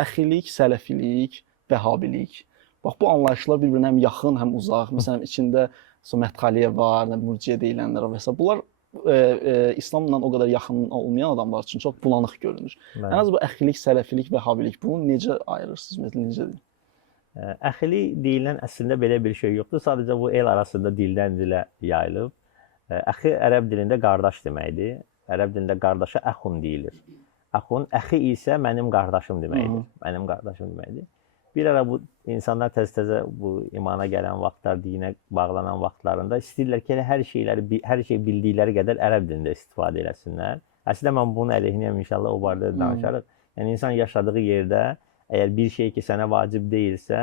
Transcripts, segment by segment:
əxilik, sələfilik, vəhhabilik. Bax bu anlayışlar bir-birinə həm yaxın, həm uzaq. Məsələn, içində Mədxaliyə var, mürciə deyilənlər və s. Bunlar İslamla o qədər yaxın olmayan adamlar üçün çox bulanıq görünür. Ən az bu əxilik, sələfilik, vəhhabilik bunu necə ayırırsınız? Ümumiyyətlə necə deyim? Əxili deyilən əslində belə bir şey yoxdur. Sadəcə bu el arasında dildən dilə yayılıb. Əxi ərəb dilində qardaş deməkdir. Ərəb dilində qardaşa əxun deyilir. Əxun, əxi isə mənim qardaşım deməkdir. Mənim qardaşım deməkdir. Bir ara bu insanlar tez-tezə bu imana gələn vaxtlar, dinə bağlanan vaxtlarında istəyirlər ki, hər şey bildikləri qədər ərəb dilində istifadə eləsinlər. Əslində mən bunun əleyhinəyəm, inşallah o barədə danışarıq. Yəni insan yaşadığı yerdə əgər bir şey ki sənə vacib deyilsə,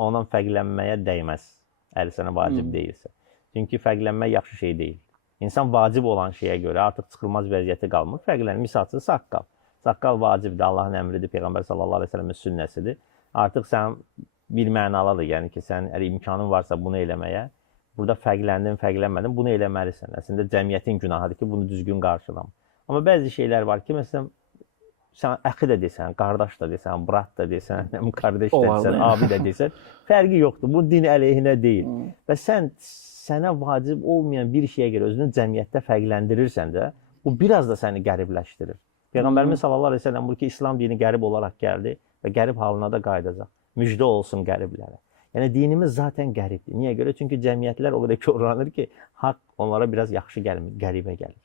ondan fərqlənməyə dəyməz. Əgər sənə vacib deyilsə. Çünki fərqlənmək yaxşı şey deyil. İnsan vacib olan şeyə görə artıq çıxılmaz vəziyyəti qalmır. Fərqlənir. Misal üçün saqqal. Saqqal vacibdir, Allahın əmridir, Peyğəmbər sallallahu əleyhi və səlləmin sünnəsidir. Artıq sən bir mənalıdır, yəni ki, sən əgər imkanın varsa bunu eləməyə, burada fərqləndin, fərqlənmədin, bunu eləməlisən. Əslində cəmiyyətin günahıdır ki, bunu düzgün qarşılam. Amma bəzi şeylər var ki, məsələn, sən əxi də desən, qardaş da desən, brat da desən, qardaş da desən, abi də desən, fərqi yoxdur. Bu din əleyhinə deyil. Və sən sənə vacib olmayan bir şeyə görə özünü cəmiyyətdə fərqləndirirsən də, bu biraz da səni qəribləşdirir. Peyğəmbərimiz sallallahu əleyhi və səlləm bu ki, İslam dini qərib olaraq gəldi və qərib halına da qayıdacaq. Müjdə olsun qəriblərə. Yəni dinimiz zaten qəribdir. Niyə görə? Çünki cəmiyyətlər o qədər korlanır ki, haqq onlara biraz yaxşı gəlmir, qəribə gəlir.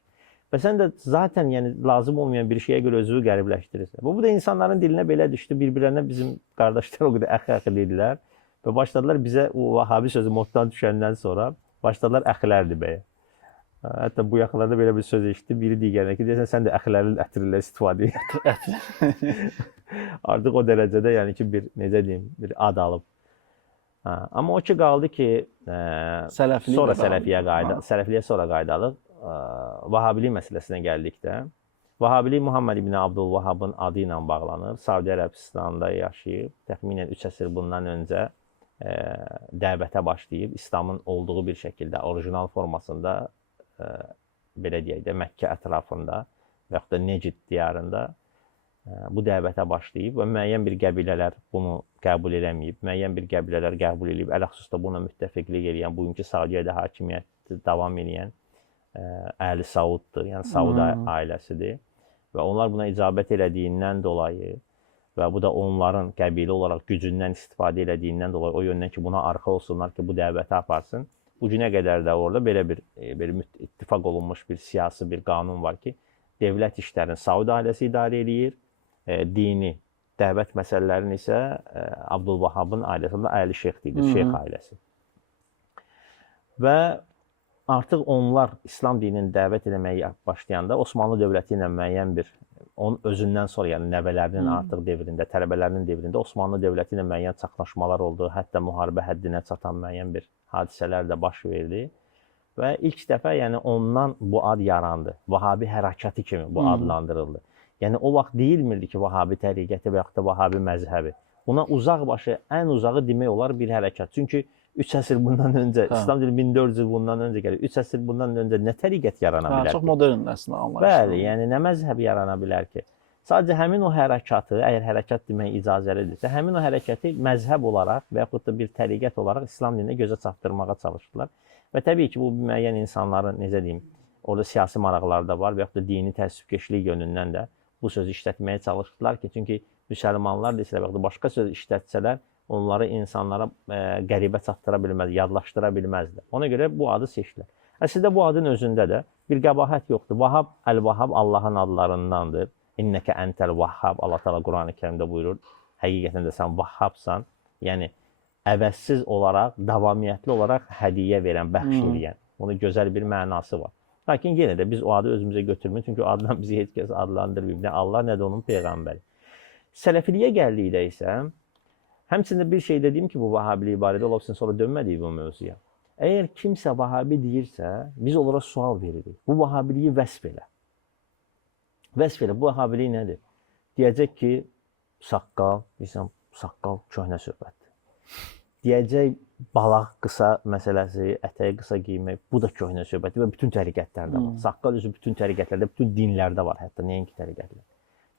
Və sən də zaten yəni lazım olmayan bir şeyə görə özünü qəribləşdirirsən. Bu da insanların dilinə belə düşdü. Bir-birlərinə bizim qardaşlar o qədər əxi dedilər və başladılar bizə o Vahabi sözü moddan düşəndən sonra başladılar əxilər deməyə. Hətta bu yaxınlarda belə bir söz eşitdi. Biri digərinə ki, deyəsən sən də əxilərin ətirilə istifadə et. Artıq o dərəcədə yəni ki, necə deyim, bir ad alıb. Amma o ki qaldı ki, sonra sələfliyə sonra qaydalıq. Vahabilik məsələsinə gəldikdə, Vahabilik Muhammed ibn Abdülvahabın adı ilə bağlanır. Saudi Ərəbistanında yaşayıb, təxminən 3 əsr bundan öncə dəvətə başlayıb, İslamın olduğu bir şəkildə, orijinal formasında, belə deyək də, Məkkə ətrafında və yaxud da Necid diyarında bu dəvətə başlayıb və müəyyən bir qəbilələr bunu qəbul eləməyib, müəyyən bir qəbilələr qəbul edib, ələxüsusda buna müttəfiqlik edən, bugünkü Saudiyədə hakimiyyəti davam edən Əli Sauddur, yəni Saud ailəsidir və onlar buna icabət elədiyindən dolayı və bu da onların qəbilə olaraq gücündən istifadə elədiyindən dolayı o yöndən ki, buna arxa olsunlar ki, bu dəvəti aparsın. Bu günə qədər də orada belə bir ittifaq olunmuş bir siyasi bir qanun var ki, dövlət işlərini Saud ailəsi idarə edir, dini, dəvət məsələlərini isə Abdülvahabın ailəsində Əli Şeyx deyilir, Şeyx ailəsi. Və artıq onlar İslam dinini dəvət eləməyə başlayanda Osmanlı dövləti ilə müəyyən bir, onun özündən sonra, yəni nəvələrinin artıq devrində, tələbələrinin devrində Osmanlı dövləti ilə müəyyən çaxnaşmalar oldu, hətta müharibə həddinə çatan müəyyən bir hadisələr də baş verdi və ilk dəfə yəni ondan bu ad yarandı. Vahabi hərəkatı kimi bu adlandırıldı. Yəni o vaxt deyilmirdi ki, Vahabi təriqəti və yaxud da Vahabi məzhəbi. Buna uzaq başı, ən uzağı demək olar bir hərəkat. Çünki 3 əsr bundan öncə, İslam dili 1400 il bundan öncə gəlir. 3 əsr bundan öncə nə təriqət yarana bilər ki? Çox modern əslində anlayış. Bəli, yəni nə məzhəb yarana bilər ki? Sadəcə həmin o hərəkatı, əgər hərəkat demək icazəlidirsə, həmin o hərəkəti məzhəb olaraq və yaxud da bir təriqət olaraq İslam dininə gözə çatdırmağa çalışdılar. Və təbii ki, bu müəyyən insanların, necə deyim, orada siyasi maraqları da var və yaxud da dini təəssübkeşlik yönündən də bu sözü işlətməyə çalışdılar ki, çünki müsəlmanlar desə və yaxud da başqa söz işlətsələr, onları insanlara qəribə çatdıra bilməz, yadlaşdıra bilməzlər. Ona görə bu adı seçdilər. Əslində bu adın özündə də bir qəbahət yoxdur. Vahab, Əl-Vahab Allahın adlarındandır. İnnəkə əntəl Vahhab, Allah Teala Qurani Kərimdə buyurur. Həqiqətən də sən Vahhabsan, yəni əvəzsiz olaraq, davamiyyətli olaraq hədiyyə verən, bəxş edən. Bunun gözəl bir mənası var. Lakin yenə də biz o adı özümüzə götürmürük, çünki o addan bizi heç kəs adlandırmıyıb. Nə Allah, nə də onun Peyğəmbəri. Sələfiliyə gəldikdə isə, həmçində bir şey dediyim ki, bu Vahabilik barədə olsun, sonra dönmədik bu mövzuya. Əgər kimsə Vahabi deyirsə, biz onlara sual veririk. Bu Vahabiliyi vəsf elə. Vəsf elə, bu Vahabilik nədir? Deyəcək ki, saqqal, bilirsən, saqqal köhnə söhbətdir. Deyəcək, balaq qısa məsələsi, ətəyi qısa giymək, bu da köhnə söhbətdir və bütün təriqətlərdə var. Saqqal üzü bütün təriqətlərdə, bütün dinlərdə var, hətta nəinki təriqətlər.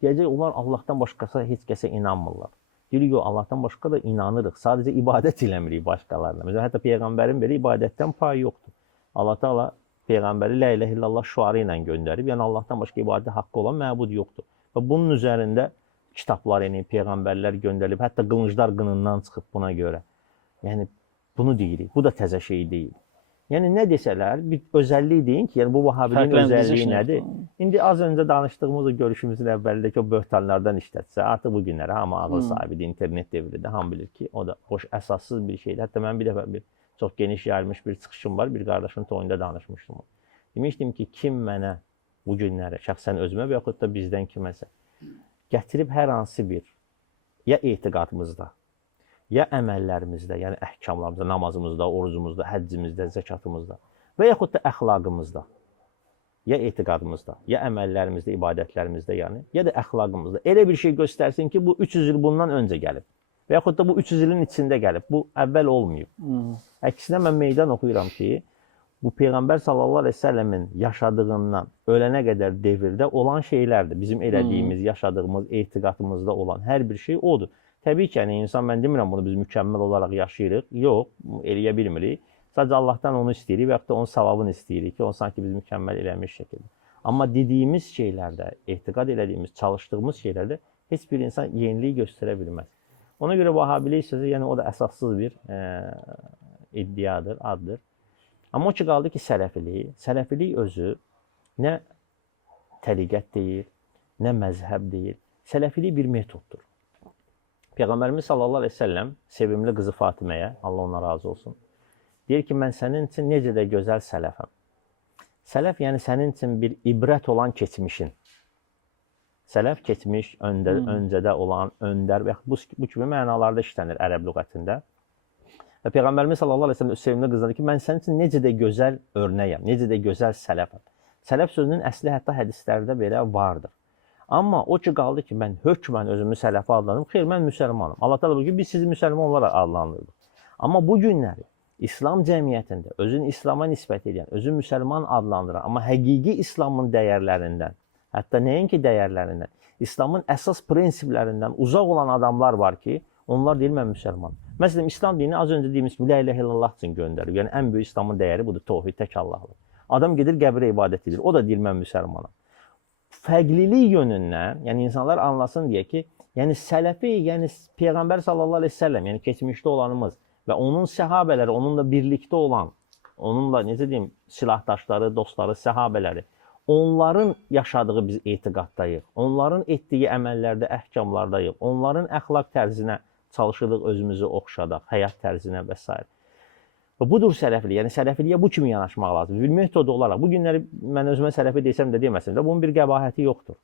Deyəcək, onlar Allahdan başqası heç kəsə inanmırlar. Deyirik, yox, Allahdan başqa da inanırıq. Sadəcə ibadət eləmirik başqalarına. Məsələn, hətta Peyğəmbərin belə ibadətdən payı yoxdur. Allah Teala Peyğəmbəri la ilahe illallah şüarı ilə göndərib. Yəni Allahdan başqa ibadət haqqı olan məbud yoxdur. Və bunun üzərində kitablar, yəni Peyğəmbərlər göndərilib. Hətta qılınclar qınından çıxıb buna görə. Yəni bunu deyirik. Bu da təzə şey deyil. Yəni nə desələr, bir özəllik deyin ki, yəni bu Vahabiliyin özəlliyi nədir? İndi az öncə danışdığımız o görüşümüzün əvvəlindəki o böhtanlardan işlətsə, artıq bu günlərə hamı ağıl sahibidir, internet devridir. Hamı bilir ki, o da boş, əsassız bir şeydir. Hətta mən bir dəfə çox geniş yayılmış bir çıxışım var, bir qardaşın toyunda danışmışdım. Demişdim ki, kim mənə bu günləri, şəxsən özümə və yaxud da bizdən kiməsə gətirib hər hansı bir ya etiqadımızda, ya əməllərimizdə, yəni əhkamlarımızda, namazımızda, orucumuzda, həccimizdə, zəkatımızda və yaxud da əxlaqımızda, ya etiqadımızda, ya əməllərimizdə, ibadətlərimizdə, yəni, ya da əxlaqımızda elə bir şey göstərsin ki, bu 300 il bundan öncə gəlib və yaxud da bu 300 ilin içində gəlib, bu əvvəl olmayıb. Əksinə mən meydan oxuyuram ki, bu Peyğəmbər sallallahu əleyhi və səlləmin yaşadığından ölənə qədər devirdə olan şeylərdir. Bizim elədiyimiz, yaşadığımız, etiqadımızda olan hər bir şey odur. Təbii ki, yəni insan, mən demirəm bunu biz mükəmməl olaraq yaşayırıq. Yox, eləyə bilmirik. Sadəcə Allahdan onu istəyirik və yaxud da onun savabını istəyirik ki, o sanki biz mükəmməl eləmiş şəkildə. Amma dediyimiz şeylərdə, etiqad elədiyimiz, çalışdığımız şeylərdə heç bir insan yenilik göstərə bilməz. Ona görə Vahabilik sözü, yəni o da əsassız bir iddiadır, addır. Amma o ki, qaldı ki, sələfilik özü nə təriqət deyil, nə məzhəb deyil. Sələfilik bir metoddur. Peyğəmbərimiz sallallahu əleyhi və səlləm sevimli qızı Fatiməyə, Allah ona razı olsun, deyir ki, mən sənin üçün necə də gözəl sələfəm. Sələf, yəni sənin üçün bir ibrət olan keçmişin. Sələf, keçmiş, öncədə olan, öndər və bu kimi mənalarda işlənir ərəb lüğətində. Və Peyğəmbərimiz sallallahu əleyhi və səlləm sevimli qızına deyir ki, mən sənin üçün necə də gözəl örnəyəm, necə də gözəl sələfəm. Sələf sözünün əsli hətta hədislərdə belə vardır. Amma o ki, qaldı ki, mən hökmən özümü sələfə adlanım, xeyr, mən müsəlmanım. Allah təala buyurur ki, biz sizi müsəlman olaraq adlandırdıq. Amma bu günləri İslam cəmiyyətində özünü İslama nisbət edən, özünü müsəlman adlandıran, amma həqiqi İslamın dəyərlərindən, hətta nəinki dəyərlərindən, İslamın əsas prinsiplərindən uzaq olan adamlar var ki, onlar deyir, mən müsəlmanım. Məsələn, İslam dini az öncə dediyimiz kimi, la ilahe illallah üçün göndərir. Yəni, ən böyük İslamın dəyəri budur, tövhid, tək Allahdır. Adam gedir, qəbrə ibadət edir. O da deyir, mən müsəlmanam. Fərqlilik yönündən, yəni insanlar anlasın deyə ki, yəni sələfi, yəni Peyğəmbər sallallahu əleyhi və səlləm, yəni keçmişdə olanımız və onun səhabələri, onunla birlikdə olan, onunla necə deyim, silahdaşları, dostları, səhabələri, onların yaşadığı biz etiqaddayıq, onların etdiyi əməllərdə, əhkamlardayıq, onların əxlaq tərzinə çalışırıq özümüzü oxşadaq, həyat tərzinə və s. Və budur sələfilik. Yəni sələfiliyə bu kimi yanaşmaq lazımdır. Bir metod olaraq. Bu günləri mən özümə sələfi desəm də deməsəm də bunun bir qəbahəti yoxdur.